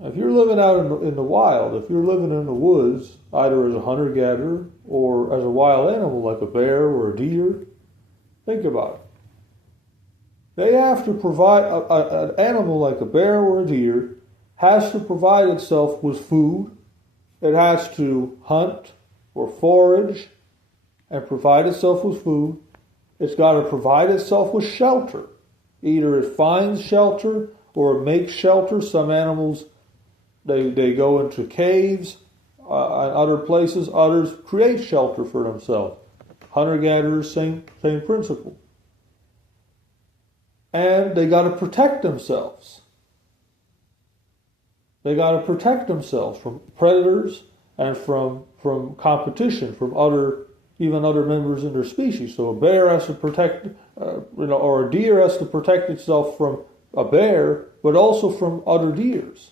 If you're living out in the wild, if you're living in the woods, either as a hunter-gatherer or as a wild animal like a bear or a deer, think about it. They have to provide, an animal like a bear or a deer has to provide itself with food. It has to hunt or forage and provide itself with food. It's got to provide itself with shelter. Either it finds shelter or it makes shelter. Some animals, they go into caves and other places. Others create shelter for themselves. Hunter-gatherers, same principle. And they got to protect themselves. They got to protect themselves from predators and from competition from even other members in their species. So a bear has to protect, or a deer has to protect itself from a bear, but also from other deers.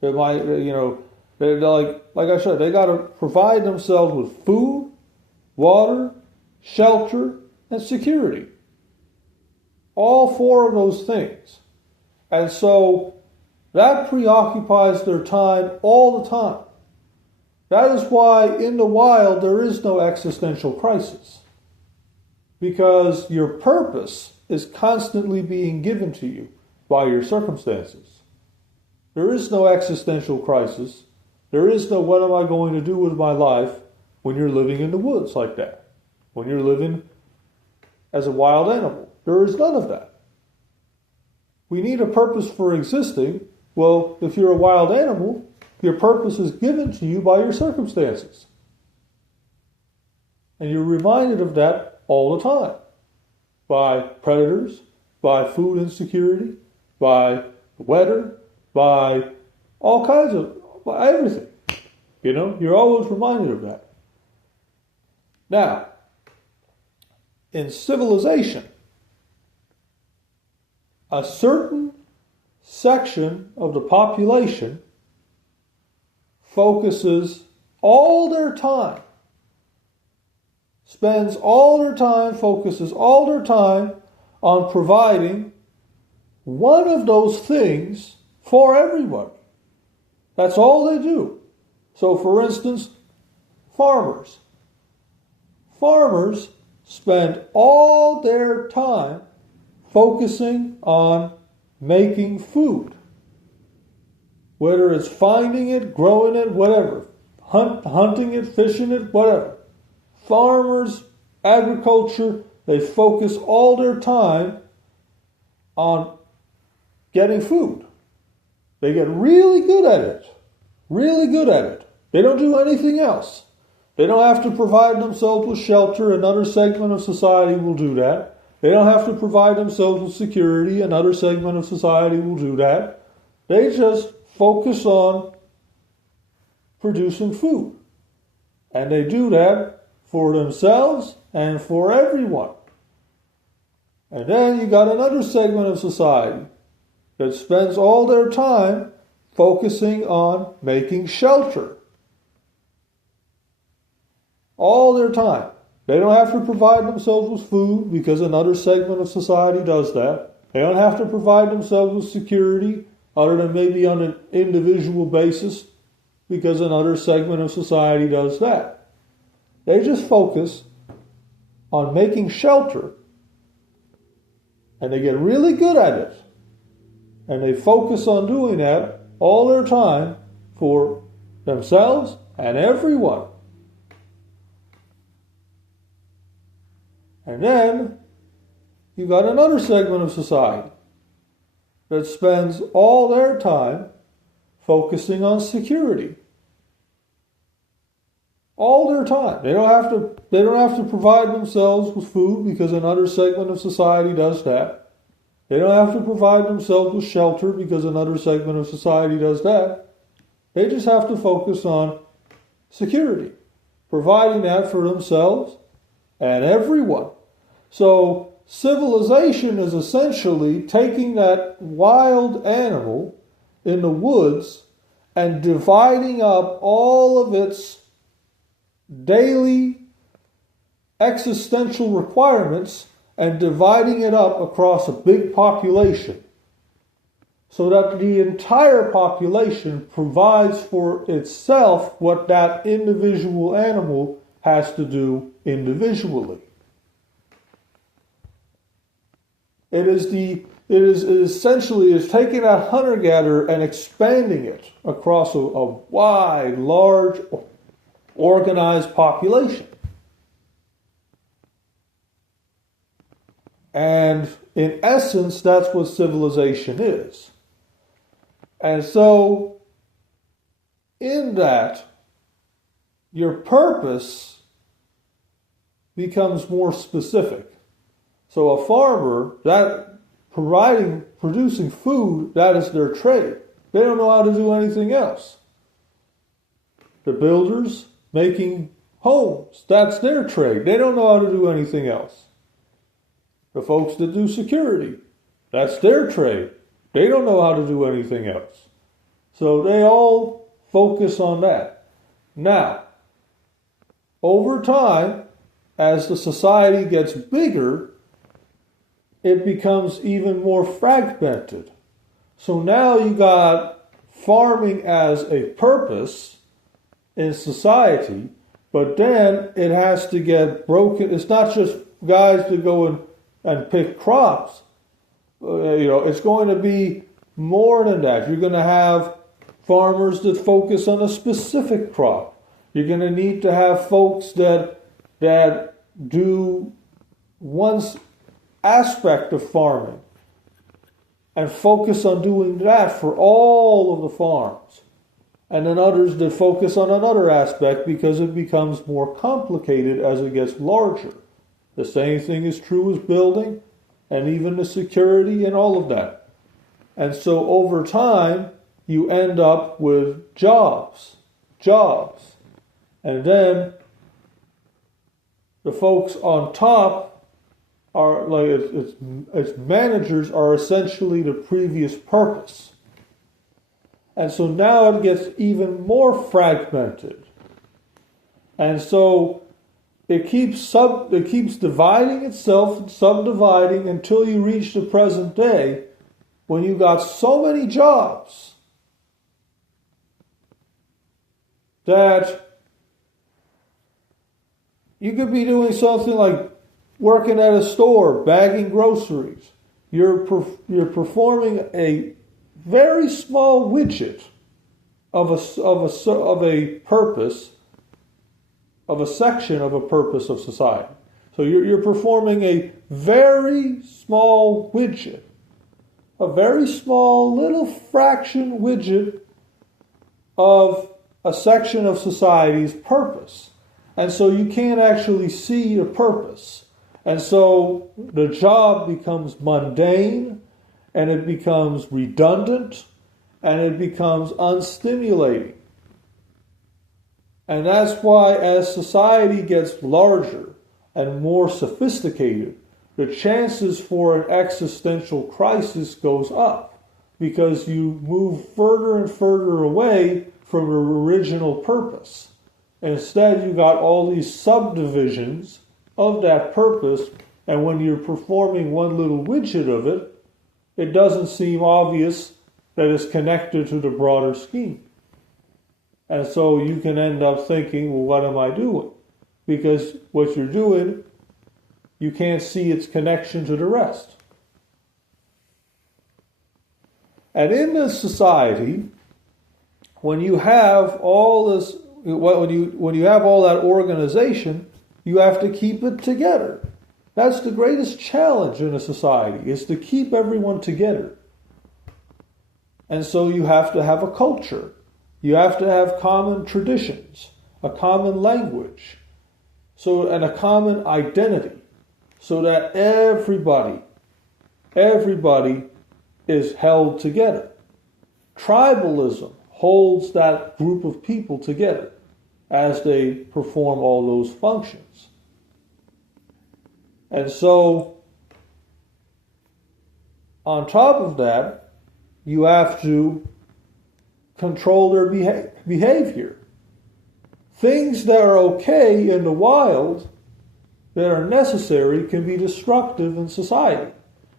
It might, they're like I said, they got to provide themselves with food, water, shelter, and security. All four of those things. And so that preoccupies their time all the time. That is why in the wild there is no existential crisis. Because your purpose is constantly being given to you by your circumstances. There is no existential crisis. There is no what am I going to do with my life when you're living in the woods like that. When you're living as a wild animal. There is none of that. We need a purpose for existing. Well, if you're a wild animal, your purpose is given to you by your circumstances. And you're reminded of that all the time. By predators, by food insecurity, by weather, by all kinds of, by everything. You're always reminded of that. Now, in civilization, a certain section of the population focuses all their time, focuses all their time on providing one of those things for everyone. That's all they do. So, for instance, farmers. Farmers spend all their time focusing on making food. Whether it's finding it, growing it, whatever. Hunting it, fishing it, whatever. Farmers, agriculture, they focus all their time on getting food. They get really good at it. Really good at it. They don't do anything else. They don't have to provide themselves with shelter. Another segment of society will do that. They don't have to provide themselves with security. Another segment of society will do that. They just focus on producing food. And they do that for themselves and for everyone. And then you got another segment of society that spends all their time focusing on making shelter. All their time. They don't have to provide themselves with food because another segment of society does that. They don't have to provide themselves with security other than maybe on an individual basis because another segment of society does that. They just focus on making shelter and they get really good at it. And they focus on doing that all their time for themselves and everyone. And then you got another segment of society that spends all their time focusing on security. All their time. They don't have to provide themselves with food because another segment of society does that. They don't have to provide themselves with shelter because another segment of society does that. They just have to focus on security, providing that for themselves and everyone. So civilization is essentially taking that wild animal in the woods and dividing up all of its daily existential requirements and dividing it up across a big population so that the entire population provides for itself what that individual animal has to do individually. It is essentially taking that hunter-gatherer and expanding it across a wide, large, organized population. And in essence, that's what civilization is. And so, in that, your purpose becomes more specific. So a farmer, that producing food, that is their trade. They don't know how to do anything else. The builders making homes, that's their trade. They don't know how to do anything else. The folks that do security, that's their trade. They don't know how to do anything else. So they all focus on that. Now, over time, as the society gets bigger, it becomes even more fragmented. So now you got farming as a purpose in society, but then it has to get broken. It's not just guys to go and pick crops. It's going to be more than that. You're going to have farmers that focus on a specific crop. You're going to need to have folks that do one aspect of farming and focus on doing that for all of the farms. And then others that focus on another aspect because it becomes more complicated as it gets larger. The same thing is true as building and even the security and all of that. And so over time, you end up with jobs. And then the folks on top are like, its managers are essentially the previous purpose. And so now it gets even more fragmented. And so it keeps dividing itself and subdividing until you reach the present day when you got so many jobs that you could be doing something like working at a store, bagging groceries. You're performing a very small widget of a purpose, of a section of a purpose of society. So you're performing a very small widget, a very small little fraction widget of a section of society's purpose. And so you can't actually see the purpose. And so the job becomes mundane, and it becomes redundant, and it becomes unstimulating. And that's why as society gets larger and more sophisticated, the chances for an existential crisis goes up because you move further and further away from the original purpose. Instead, you got all these subdivisions of that purpose, and when you're performing one little widget of it, it doesn't seem obvious that it's connected to the broader scheme. And so you can end up thinking, well, what am I doing? Because what you're doing, you can't see its connection to the rest. And in this society, when you have all this, when you have all that organization, you have to keep it together. That's the greatest challenge in a society, is to keep everyone together. And so you have to have a culture. You have to have common traditions, a common language, and a common identity, so that everybody is held together. Tribalism holds that group of people together as they perform all those functions. And so, on top of that, you have to control their behavior. Things that are okay in the wild, that are necessary, can be destructive in society.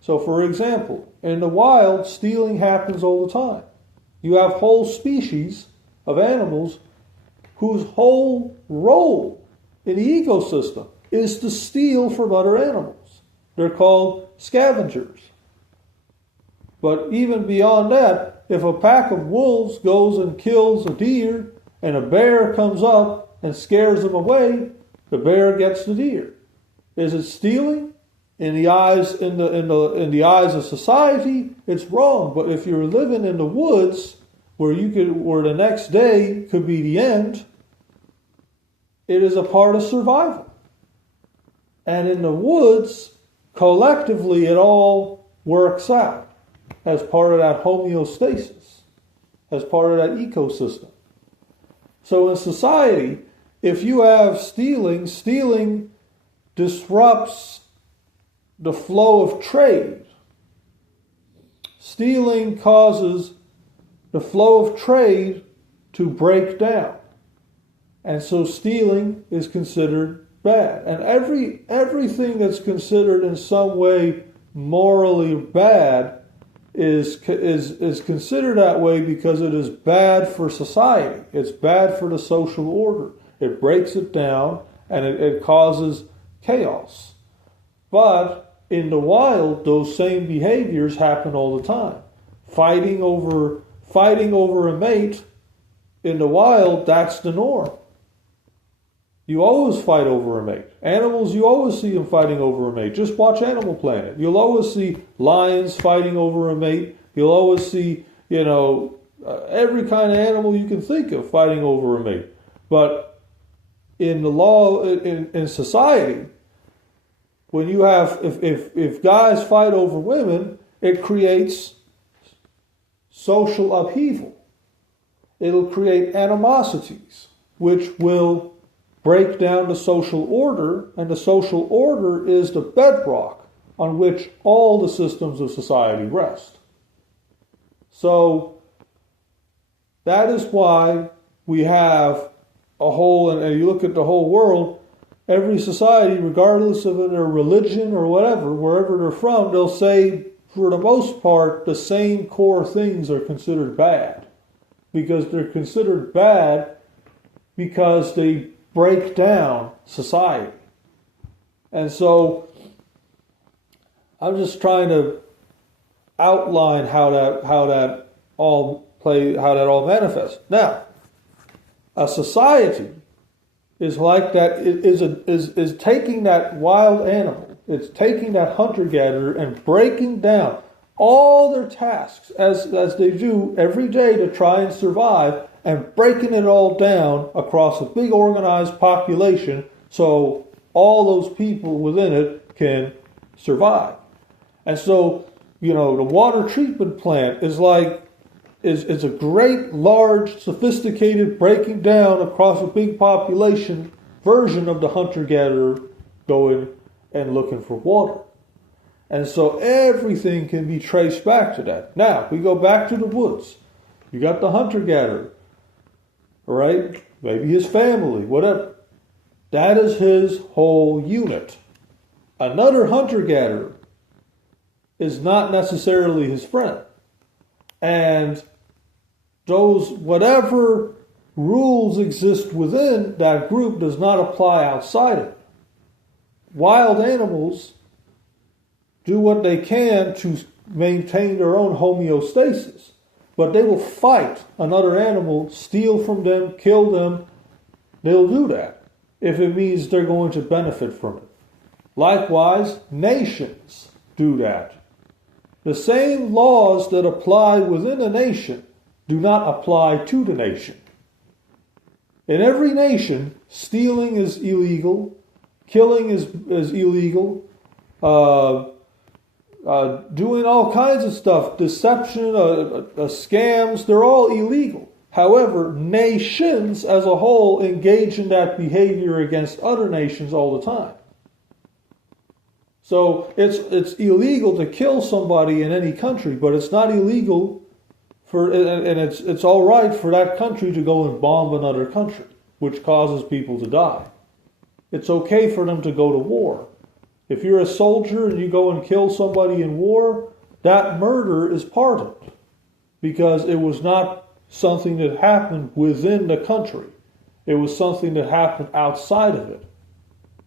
So, for example, in the wild, stealing happens all the time. You have whole species of animals whose whole role in the ecosystem is to steal from other animals. They're called scavengers. But even beyond that, if a pack of wolves goes and kills a deer and a bear comes up and scares them away, the bear gets the deer. Is it stealing? In the eyes in the eyes of society, it's wrong. But if you're living in the woods where the next day could be the end, it is a part of survival. And in the woods, collectively, it all works out as part of that homeostasis, as part of that ecosystem. So in society, if you have stealing disrupts the flow of trade. Stealing causes the flow of trade to break down. And so stealing is considered bad. And everything that's considered in some way morally bad is considered that way because it is bad for society. It's bad for the social order. It breaks it down and it causes chaos. But in the wild, those same behaviors happen all the time. Fighting over a mate in the wild, that's the norm. You always fight over a mate. Animals, you always see them fighting over a mate. Just watch Animal Planet. You'll always see lions fighting over a mate. You'll always see, every kind of animal you can think of fighting over a mate. But in the law, in society, when you have, if guys fight over women, it creates social upheaval. It'll create animosities, which will break down the social order, and the social order is the bedrock on which all the systems of society rest. So that is why we have a whole, and you look at the whole world, every society, regardless of their religion or whatever, wherever they're from, they'll say, for the most part, the same core things are considered bad. Because they're considered bad because they break down society. And so I'm just trying to outline how that all manifests. Now, a society is like that, is taking that wild animal, it's taking that hunter-gatherer and breaking down all their tasks as they do every day to try and survive, and breaking it all down across a big organized population so all those people within it can survive. And so, the water treatment plant is a great, large, sophisticated breaking down across a big population version of the hunter-gatherer going and looking for water. And so everything can be traced back to that. Now, we go back to the woods. You got the hunter-gatherer, all right? Maybe his family, whatever. That is his whole unit. Another hunter-gatherer is not necessarily his friend. And those, whatever rules exist within that group does not apply outside of it. Wild animals do what they can to maintain their own homeostasis, but they will fight another animal, steal from them, kill them. They'll do that if it means they're going to benefit from it. Likewise, nations do that. The same laws that apply within a nation do not apply to the nation. In every nation, stealing is illegal, killing is illegal, doing all kinds of stuff, deception, scams, they're all illegal. However, nations as a whole engage in that behavior against other nations all the time. So it's illegal to kill somebody in any country, but it's not illegal and it's all right for that country to go and bomb another country, which causes people to die. It's okay for them to go to war. If you're a soldier and you go and kill somebody in war, that murder is pardoned because it was not something that happened within the country. It was something that happened outside of it.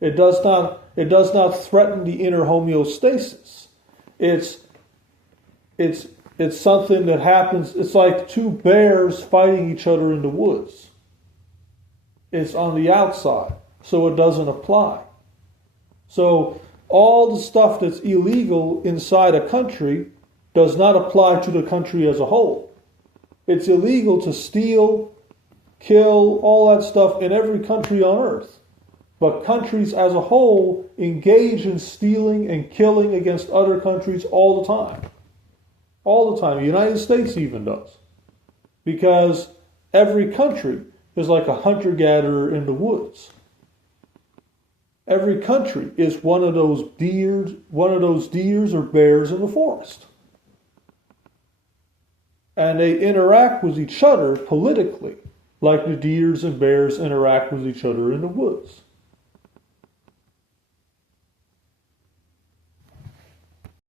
It does not threaten the inner homeostasis. It's something that happens. It's like two bears fighting each other in the woods. It's on the outside, so it doesn't apply. So all the stuff that's illegal inside a country does not apply to the country as a whole. It's illegal to steal, kill, all that stuff in every country on earth. But countries as a whole engage in stealing and killing against other countries all the time. All the time. The United States even does. Because every country is like a hunter-gatherer in the woods. Every country is one of those deers or bears in the forest. And they interact with each other politically, like the deers and bears interact with each other in the woods.